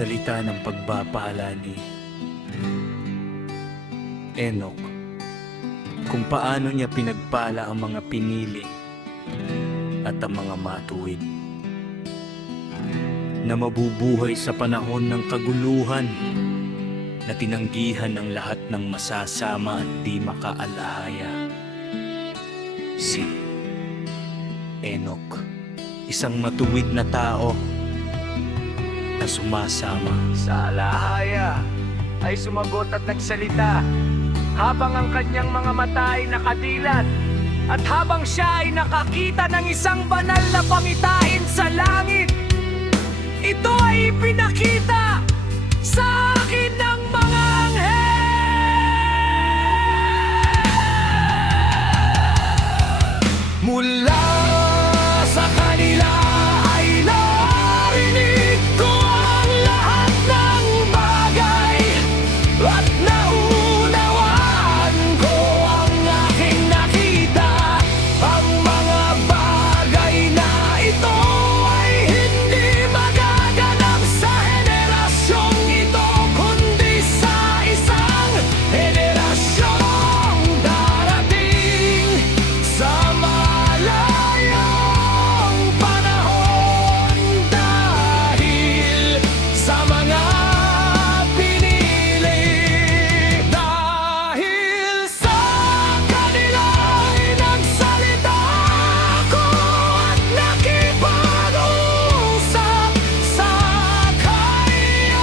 salita ng pagbapala ni Enoch kung paano niya pinagpala ang mga pinili at ang mga matuwid na mabubuhay sa panahon ng kaguluhan, na tinanggihan ng lahat ng masasama at di makaalahaya. Si Enoch, isang matuwid na tao na sumasama sa alahaya, ay sumagot at nagsalita habang ang kanyang mga mata ay nakadilat at habang siya ay nakakita ng isang banal na pangitain sa langit. Ito ay pinakita sa akin ng mga anghel. Mula sa kanila ay narinig ko ang lahat ng bagay at naunawaan ko ang aking nakita. Ang mga bagay na ito ay hindi magaganap sa henerasyong ito, kundi sa isang henerasyong darating sa malayong panahon, dahil sa mga pinili. Dahil sa kanila ay nagsalita ako at nakipag-usap sa kahiyan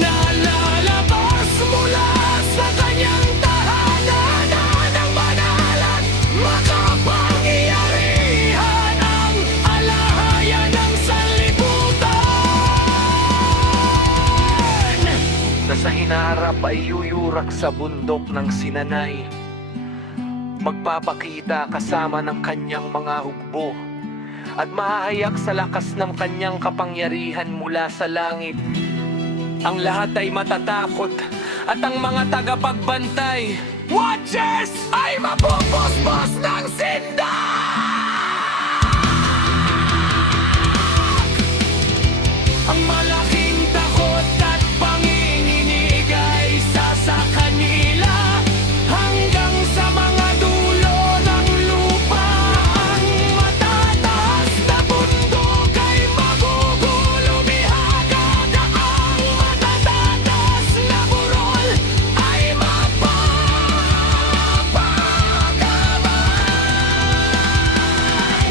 na lalabas mula sa kanyang tahanan ng banal at makapangyarihan ang alahaya ng sanlibutan. Sa hinaharap ay yuyurak sa bundok ng Sinanay, magpapakita kasama ng kanyang mga hukbo at mahahayak sa lakas ng kanyang kapangyarihan mula sa langit. Ang lahat ay matatakot at ang mga tagapagbantay, watchers, ay mapupusbos ng sindak. Ang malaking takot at panginginig ay isa sa kanila hanggang sa mga dulo ng lupa. Ang matataas na bundok ay magugulo, bihagad ang matataas na burol ay mapapagaman.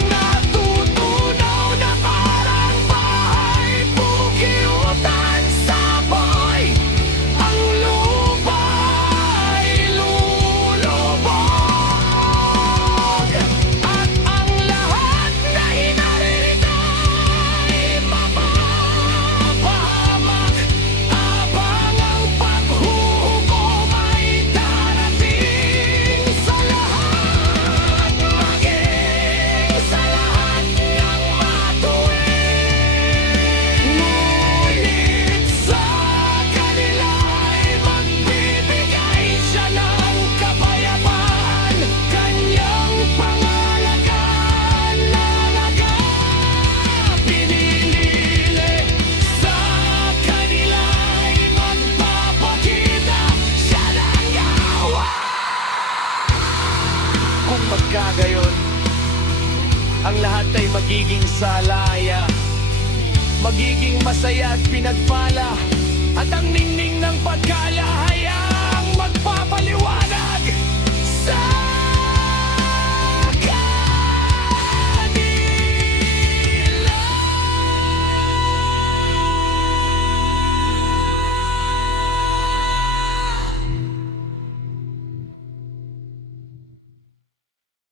Natutunaw na parang bahay, pugiutan sa poy, ang lupa ay lulubog at ang lahat na hinarito ay mapapahamak habang ang paghuhukom ay darating sa lahat, maging sa lahat ng matuwid. Ngunit sa kanila ay magbibigay siya ng kapayapaan, kanyang pangalagaan na pinili. Sa kanila ay magpapakita siya ng yawa. Kung magkagayon, ang lahat ay magiging salaya, magiging masaya at pinagpala, at ang ningning ng pagkalahat